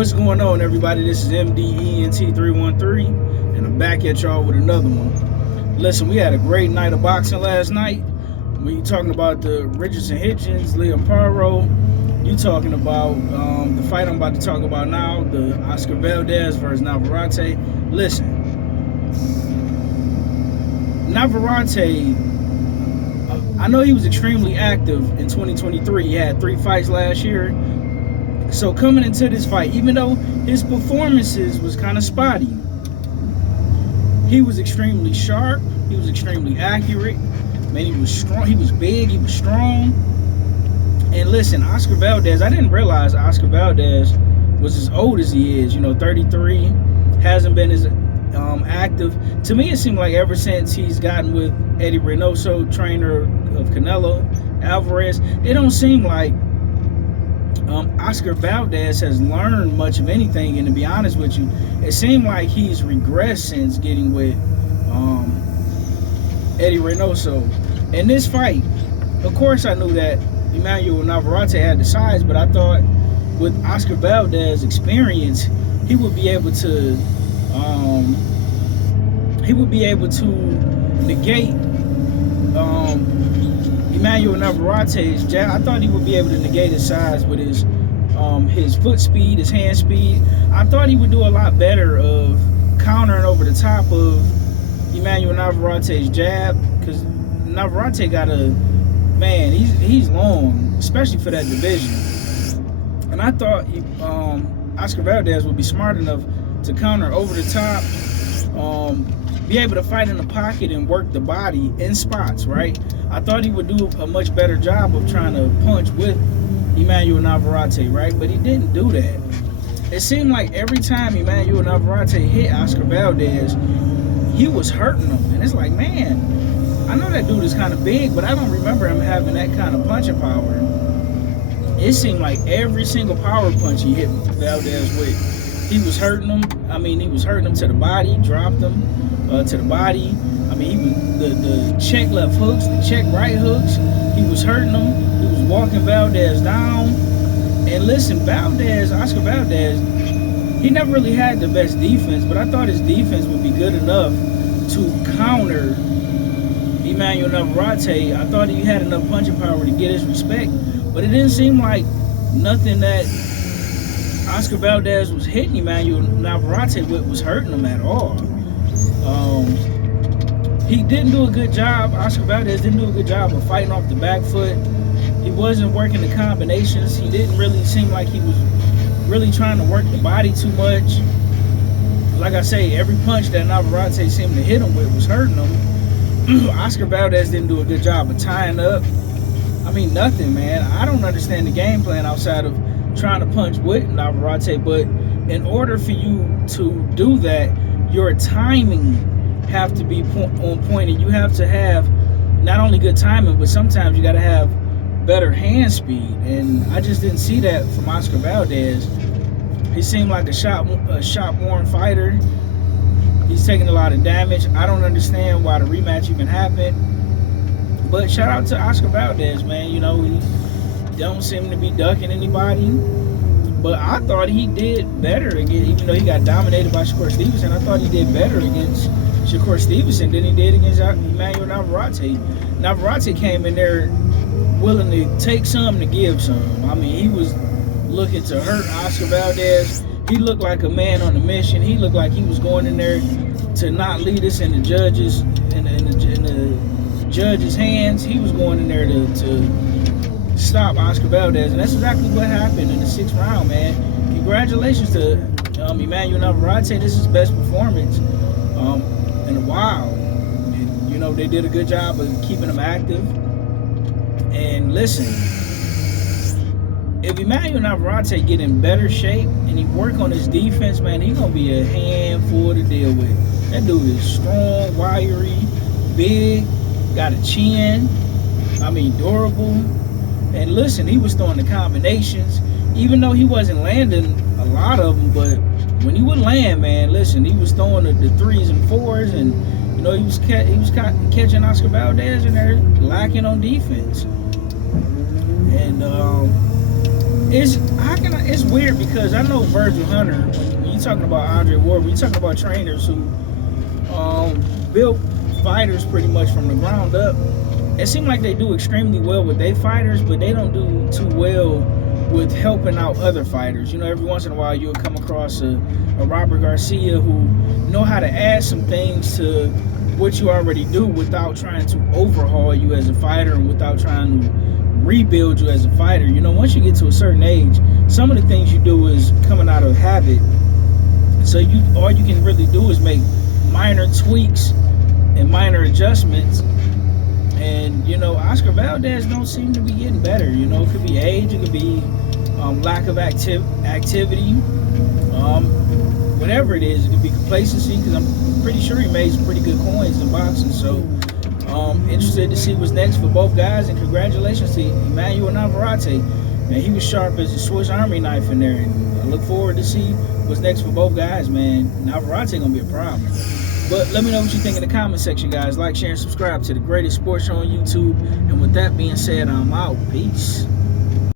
What's going on, everybody? This is MDENT313, and I'm back at y'all with another one. Listen, we had a great night of boxing last night. When you talking about the Richardson Hitchens, Liam Paro, you talking about the fight I'm about to talk about now, the Oscar Valdez versus Navarrete. Listen, Navarrete, I know he was extremely active in 2023. He had 3 fights last year. So coming into this fight, even though his performances was kind of spotty, he was extremely sharp. He was extremely accurate. Man, he was strong. He was big. He was strong. And listen, Oscar Valdez, I didn't realize Oscar Valdez was as old as he is. 33, hasn't been as active. To me, it seemed like ever since he's gotten with Eddie Reynoso, trainer of Canelo Alvarez, it don't seem like Oscar Valdez has learned much of anything, and to be honest with you, it seemed like he's regressed since getting with Eddie Reynoso. In this fight, of course I knew that Emanuel Navarrete had the size, but I thought with Oscar Valdez's experience, he would be able to negate Emanuel Navarrete's jab. I thought he would be able to negate his size with his foot speed, his hand speed. I thought he would do a lot better of countering over the top of Emanuel Navarrete's jab, because Navarrete got he's long, especially for that division. And I thought Oscar Valdez would be smart enough to counter over the top, be able to fight in the pocket and work the body in spots, right? I thought he would do a much better job of trying to punch with Emanuel Navarrete, right? But he didn't do that. It seemed like every time Emanuel Navarrete hit Oscar Valdez, he was hurting him. And it's like, man, I know that dude is kind of big, but I don't remember him having that kind of punching power. It seemed like every single power punch he hit Valdez with, he was hurting him. I mean, he was hurting him to the body, dropped him to the body. I mean, he was the check left hooks, the check right hooks. He was hurting him. He was walking Valdez down. And listen, Oscar Valdez, he never really had the best defense, but I thought his defense would be good enough to counter Emanuel Navarrete. I thought he had enough punching power to get his respect, but it didn't seem like nothing that Oscar Valdez was hitting Emanuel Navarrete with was hurting him at all. He didn't do a good job. Oscar Valdez didn't do a good job of fighting off the back foot. He wasn't working the combinations. He didn't really seem like he was really trying to work the body too much. Like I say, every punch that Navarrete seemed to hit him with was hurting him. Oscar Valdez didn't do a good job of tying up. I mean, nothing, man. I don't understand the game plan outside of trying to punch with Navarrete, but in order for you to do that, your timing have to be on point, and you have to have not only good timing, but sometimes you got to have better hand speed, and I just didn't see that from Oscar Valdez. He seemed like a shot-worn fighter. He's taking a lot of damage. I don't understand why the rematch even happened, but shout out to Oscar Valdez, man. He don't seem to be ducking anybody, but I thought he did better against, even though he got dominated by Shakur Stevenson, I thought he did better against Shakur Stevenson than he did against Emanuel Navarrete. Navarrete came in there willing to take some to give some. I mean, he was looking to hurt Oscar Valdez. He looked like a man on a mission. He looked like he was going in there to not lead us in the judges hands. He was going in there to stop Oscar Valdez, and that's exactly what happened in the 6th round, man. Congratulations to Emanuel Navarrete. This is his best performance in a while. And, they did a good job of keeping him active. And listen, if Emanuel Navarrete get in better shape and he work on his defense, man, he's gonna be a handful to deal with. That dude is strong, wiry, big, got a chin. I mean, durable. And listen, he was throwing the combinations, even though he wasn't landing a lot of them. But when he would land, man, listen, he was throwing the 3s and 4s, and he was catching Oscar Valdez, and they're lacking on defense. And It's weird because I know Virgil Hunter. When you talking about Andre Ward, when you talking about trainers who built fighters pretty much from the ground up, it seems like they do extremely well with their fighters, but they don't do too well with helping out other fighters. You know, every once in a while you'll come across a Robert Garcia who know how to add some things to what you already do without trying to overhaul you as a fighter and without trying to rebuild you as a fighter. You know, once you get to a certain age, some of the things you do is coming out of habit. So all you can really do is make minor tweaks and minor adjustments. And you know, Oscar Valdez don't seem to be getting better. You know, it could be age, it could be lack of activity, whatever it is. It could be complacency, because I'm pretty sure he made some pretty good coins in boxing. So interested to see what's next for both guys, and congratulations to Emanuel Navarrete. Man, he was sharp as a Swiss Army knife in there, and I look forward to see what's next for both guys, man. Navarrete gonna be a problem. But let me know what you think in the comment section, guys. Like, share, and subscribe to the greatest sports show on YouTube. And with that being said, I'm out. Peace.